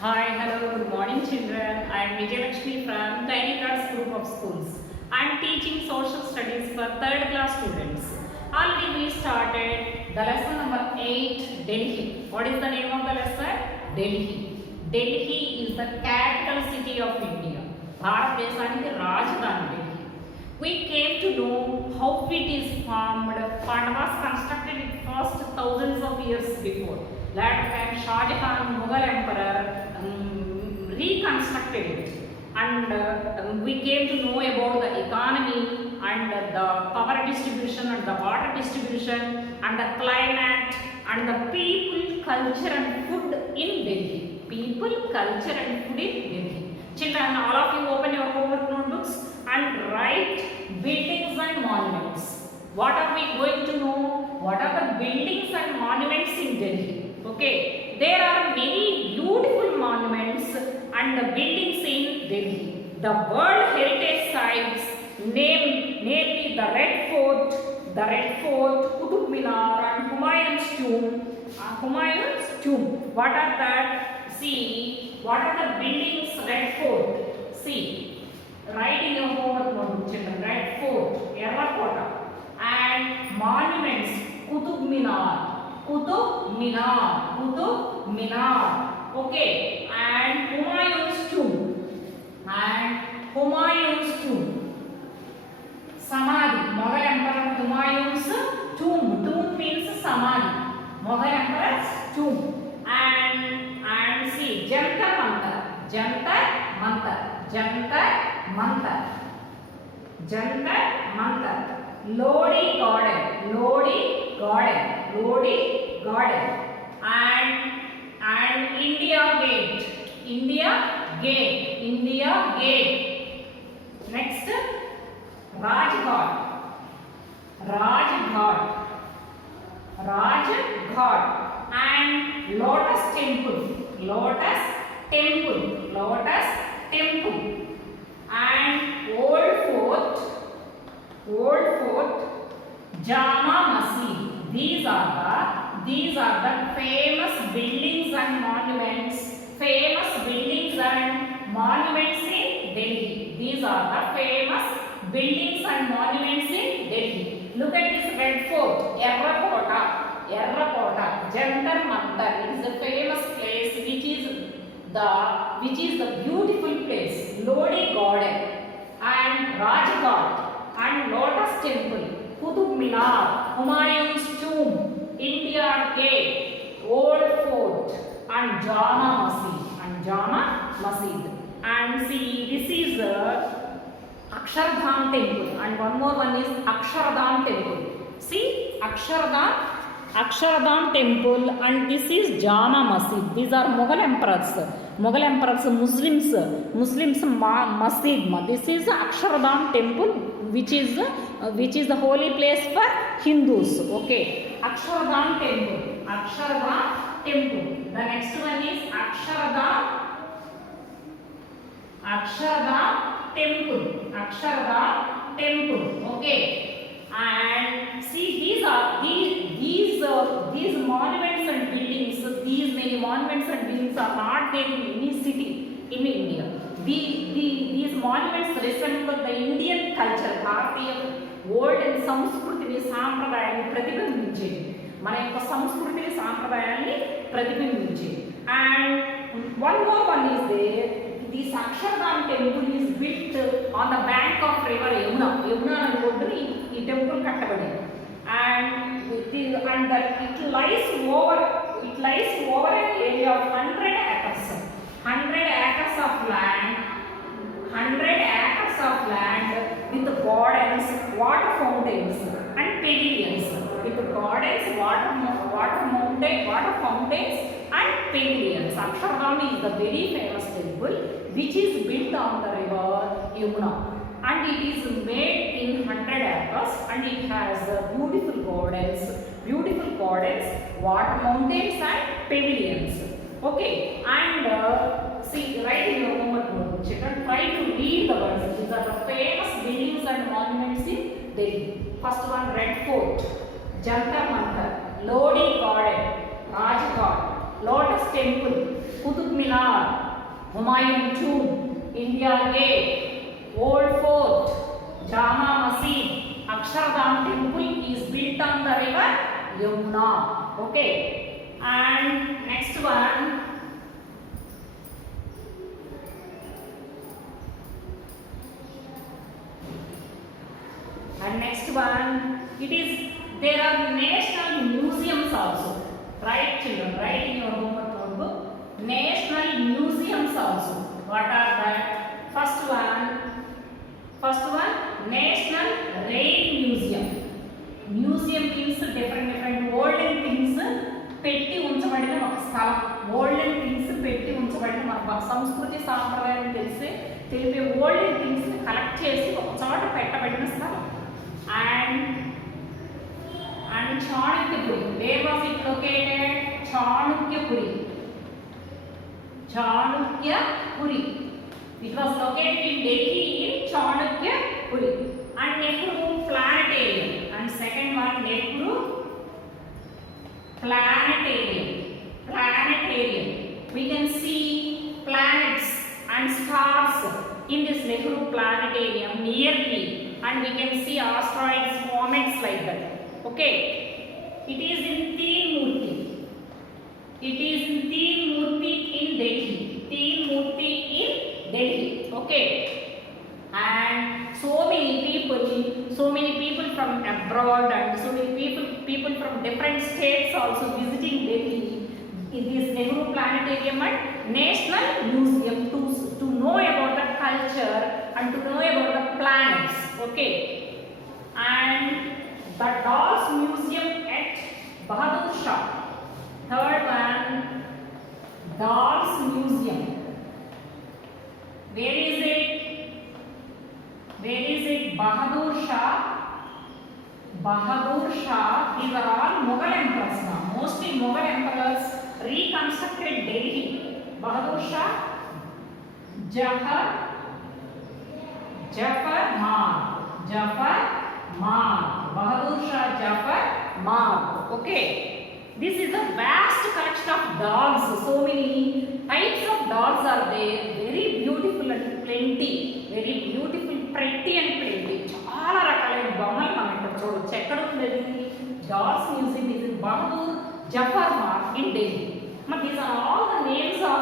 Hi, hello, good morning children. I am Vijayalakshmi from Tiny Cards Group of Schools. I am teaching social studies for 3rd class students. Already we started the lesson number 8, Delhi. What is the name of the lesson? Delhi. Delhi is the capital city of India. భారతదేశానికి రాజధాని Delhi. We came to know how it is formed. Pandavas constructed it first thousands of years before. Later time Shah Jahan, Mughal emperor, reconstructed it. And we came to know about the economy and the power distribution and the water distribution and the climate and the people, culture and food in Delhi. People, culture and food in Delhi. Children, all of you open your homework notebooks and write buildings and monuments. What are we going to know? What are the buildings and monuments in Delhi? Okay, there are many beautiful monuments and the buildings in Delhi. The World Heritage Sites namely the Red Fort, Qutub Minar and Humayun's tomb. What are that? See, what are the buildings? Red Fort. See, write in your homework notebook, children. Red Fort, Errakota, and monuments. Qutub Minar. Okay, and Humayun's tomb. Samadhi. Mughal Emperor Humayun's tomb. Tomb means Samadhi. Mughal Emperor's tomb. And see, Jantar Mantar. Lodi Garden. And India Gate. Next, Rajghat and Lotus Temple and Old Fort, Jama Masjid. These are the famous buildings and monuments in Delhi. These are the famous buildings and monuments in Delhi. Look at this Red Fort, Errakota, Jantar Mantar. It is a famous place which is the beautiful place. Lodi Garden and Rajghat and Lotus Temple, Qutub Minar, Humayun's tomb, India Gate, Old Fort and Jama Masjid. And see, this is Akshardham temple, and one more one is Akshardham temple. See, Akshardham temple, and this is Jama Masjid. These are Mughal emperors, Muslims masjid. This is Akshardham temple, which is the holy place for Hindus. Okay, Akshardham temple. The next one is Akshardham temple. Okay, and see, these monuments and buildings. These many monuments and buildings are not there in any city in India. These monuments resemble the Indian culture, Bharatiya old and సంస్కృతిని సాంప్రదాయాన్ని ప్రతిబింబించేది. మన యొక్క సంస్కృతిని సాంప్రదాయాన్ని ప్రతిబింబించేది. And one more one is there. This Akshardham temple is built on the bank of river Yamuna. Yamuna ఒడ్డుని ఈ temple కట్టబడింది. And it lies over an area of 100 acres. 100 acres of land with gardens, water fountains and pavilions. With gardens, water fountains and pavilions. Akshardham is the very famous temple which is built on the river Yamuna, and it is made in 100 acres, and it has beautiful gardens, water mountains and pavilions. Okay, and see, write in your homework notebook, children. Try to read the words. These are the famous buildings and monuments in Delhi. First one, Red Fort, Jantar Mantar, Lodi Garden, Rajghat, Lotus Lotus Temple, Qutub Minar, Humayun Tomb, India Gate, Old Fort, Jama Masjid, Akshardham Temple is built on the river Yamuna. Okay, and next one. And next one, it is there are national museums also. Right, children? Write in your homework notebook. National museums also. What are that? First one, National Rail Museum. Museum means different olden things పెట్టి ఉంచబడిన ఒక స్థలం. Olden things పెట్టి ఉంచబడిన మన సంస్కృతి సాంప్రదాయం తెలిపే ఓల్డెన్ థింగ్స్ కలెక్ట్ చేసి ఒక చోట పెట్టబడిన స్థలం. And Chanukyapuri. Where was it located? Chanukyapuri. It was located in Delhi in Chanukyapuri. And Nehru Planetarium. And second one, Nehru Planetarium. We can see planets and stars in this Nehru Planetarium nearly. And we can see asteroids, comets like that. Okay, it is in Teen Murti in Delhi. Okay, and so many people from abroad and so many people from different states also visiting Delhi in this Nehru Planetarium and National Museum to know about the culture and to know about the planets. Okay, and the Dolls Museum at Bahadur Shah. Third one, Dolls Museum. Where is it? Bahadur Shah. These are all Mughal emperors now. Mostly Mughal emperors reconstructed Delhi. Bahadur Shah, Jafar Mar. Bahadur Shah Jafar Mar. Okay. This is a vast collection of dolls. So many types of dolls are there. Very beautiful and plenty. Very beautiful, pretty and plenty. చాలా రకాలైన బొమ్మలు మనం ఇక్కడ చూడొచ్చు. ఎక్కడ ఉండేది? Dolls Museum is in Bahadur Jafar Mar in Delhi. But these are all the names of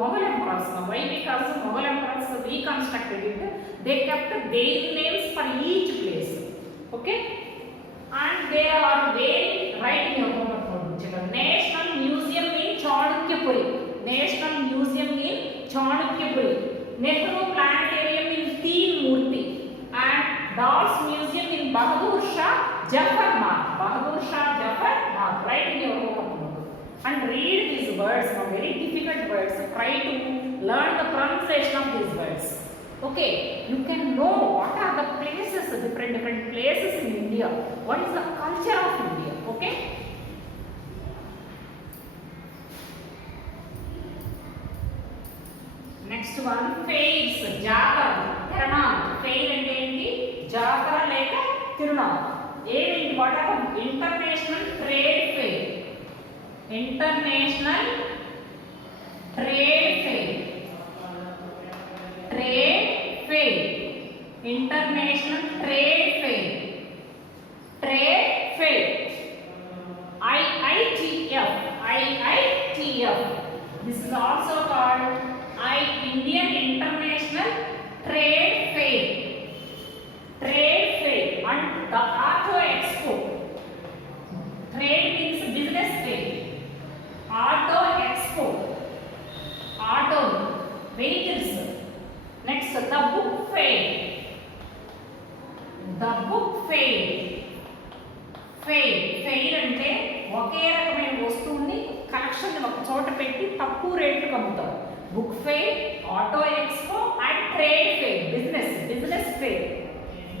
Mughal emperors. Why? Because Mughal emperors reconstructed it. They kept their names for each place. Okay? And they are very right in your homework. National Museum in Chanukyapuri. Nehru Planetarium in Teen Murti. And Dolls Museum in Bahadur Shah Jafar Mar. Right in your homework. And read these words, very difficult words. Try to learn the pronunciation of these words. Okay, you can know what are the places, different places in India. What is the culture of India? Okay. Next one, fairs, Jatara, Tirunal. Fair and Jatara like Tirunal. What are the international trade fair? International Trade Fair. International Trade Fair. IITF. This is also called Indian International Trade Fair. And the Auto Expo. Trade means business trade. Auto Expo. Auto vehicles. Next, the book fair. Fair అంటే ఒకే రకమైన వస్తువుని collection ఒక చోట పెట్టి తక్కువ రేట్లకు అమ్ముతారు. Book fair, auto expo and trade fair,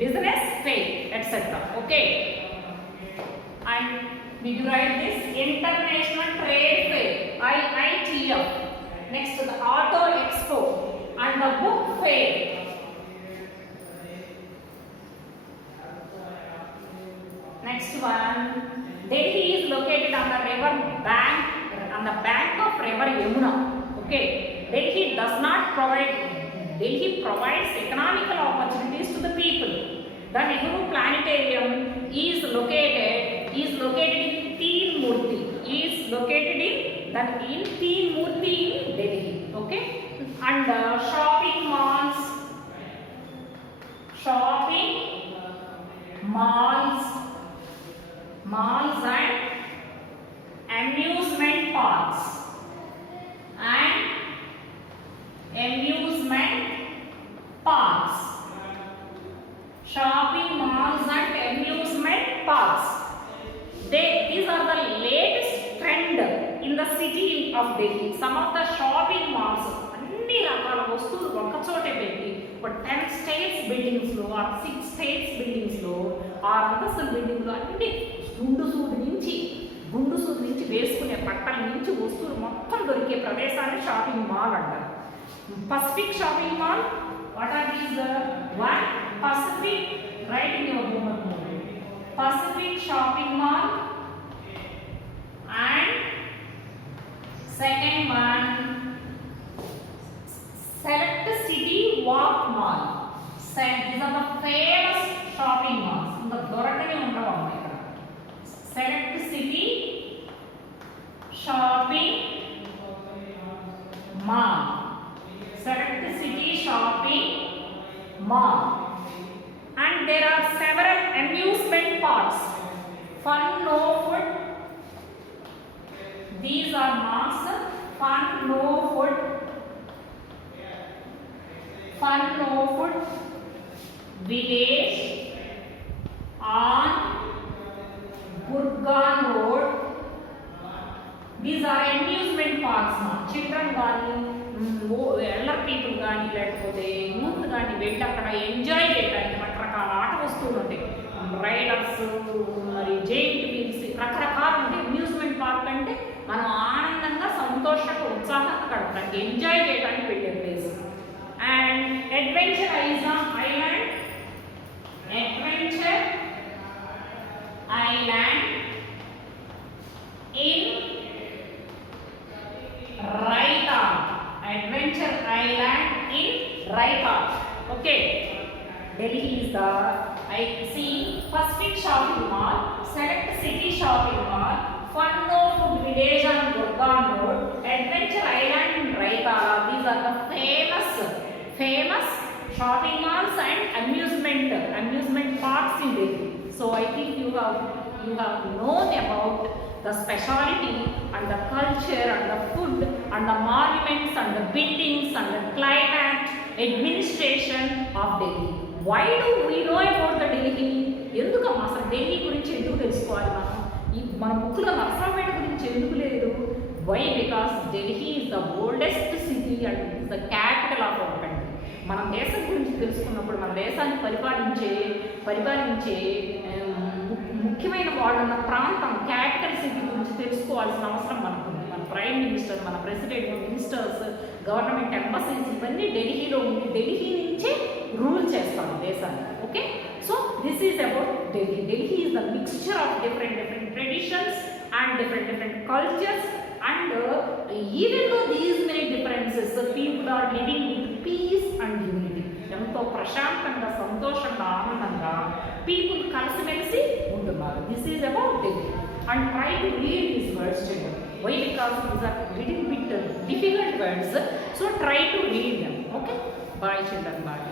business fair etcetera. Okay, and did you write this? International Trade Fair, IITF. Next, the Auto Expo and the Book Fair. Next one, Delhi is located on the bank of river Yamuna. Okay, Delhi does not provide. Delhi provides economical opportunities to the people. The Nehru Planetarium is located in Teen Murti. In Teen Murti in Delhi. Okay, and shopping malls and amusement parks shopping malls and amusement parks. These are the latest trend in the city of Delhi. Some of the shopping malls అన్ని రకాల వస్తువులు ఒక చోటే పెట్టి ఒక 10 states buildings లో ఆ 6 states buildings లో 6 అంతస్తుల బిల్డింగ్ లో అన్ని గుండు సూది నుంచి వేసుకునే బట్టల నుంచి వస్తువులు మొత్తం దొరికే ప్రదేశాన్ని షాపింగ్ మాల్ అంటారు. Pacific shopping mall, what are these? One Pacific, right in your homework mode. Pacific shopping mall, and second one Select City Walk Mall. These are the famous shopping malls. The Dorakane undavamma ikkada. Select City Shopping Mall. Select City Shopping Mall. And there are several amusement parks. Fun No Food. These are malls. Fun No Food. Village on Gurgaon Road. These are amusement parks. Children gaani, elder people gaani, లేకపోతే youth గాని వెళ్ళి అక్కడ enjoy చేయడానికి రకరకాల ఆట వస్తువులు ఉంటాయి. Riders, మరి జైంట్ వీల్స్, రకరకాలు ఉంటాయి. అమ్యూజ్మెంట్ పార్క్ అంటే మనం ఆనందంగా, సంతోషంగా, ఉత్సాహంగా గడపడానికి, ఎంజాయ్ చేయడానికి వెళ్ళే place. And adventure island in Raita. Adventure Island in Raita. Okay. Delhi is the Pacific Shopping Mall, Select City Shopping Mall, Fun No Food Village on Gurgaon Road, Adventure Island in Raita. These are the famous shopping malls and amusement parks in Delhi. So I think you have known about the speciality and the culture and the food and the monuments and the buildings and the climate administration of Delhi. Why do we know about the Delhi? ఎందుకమ్మా అసలు ఢిల్లీ గురించి ఎందుకు తెలుసుకోవాలి మనం? మన బుక్లో నర్సరావుపేట గురించి ఎందుకు లేదు? Why? Because Delhi is the oldest city and is the capital of our country. మన దేశం గురించి తెలుసుకున్నప్పుడు మన దేశాన్ని పరిపాలించే ముఖ్యమైన వాళ్ళన్న ప్రాంతం, క్యాపిటల్ సిటీ గురించి తెలుసుకోవాల్సిన అవసరం మనకుంది. మన ప్రైమ్ మినిస్టర్, మన ప్రెసిడెంట్, మినిస్టర్స్, గవర్నమెంట్ ఎంబసీస్ ఇవన్నీ ఢిల్లీలో ఉండి ఢిల్లీ నుంచే రూల్ చేస్తాం దేశాన్ని. Okay, so this is about Delhi. Delhi is the mixture of different traditions and different cultures, and even though these many differences, people are living with peace and unity. ఎంతో ప్రశాంతంగా, సంతోషంగా, ఆనందంగా పీపుల్ కలిసిమెలిసి ఉంటున్నారు. This is about Delhi. And try to read these words children. Why? Because these are little bit difficult words, so try to read them. Okay, bye children, bye.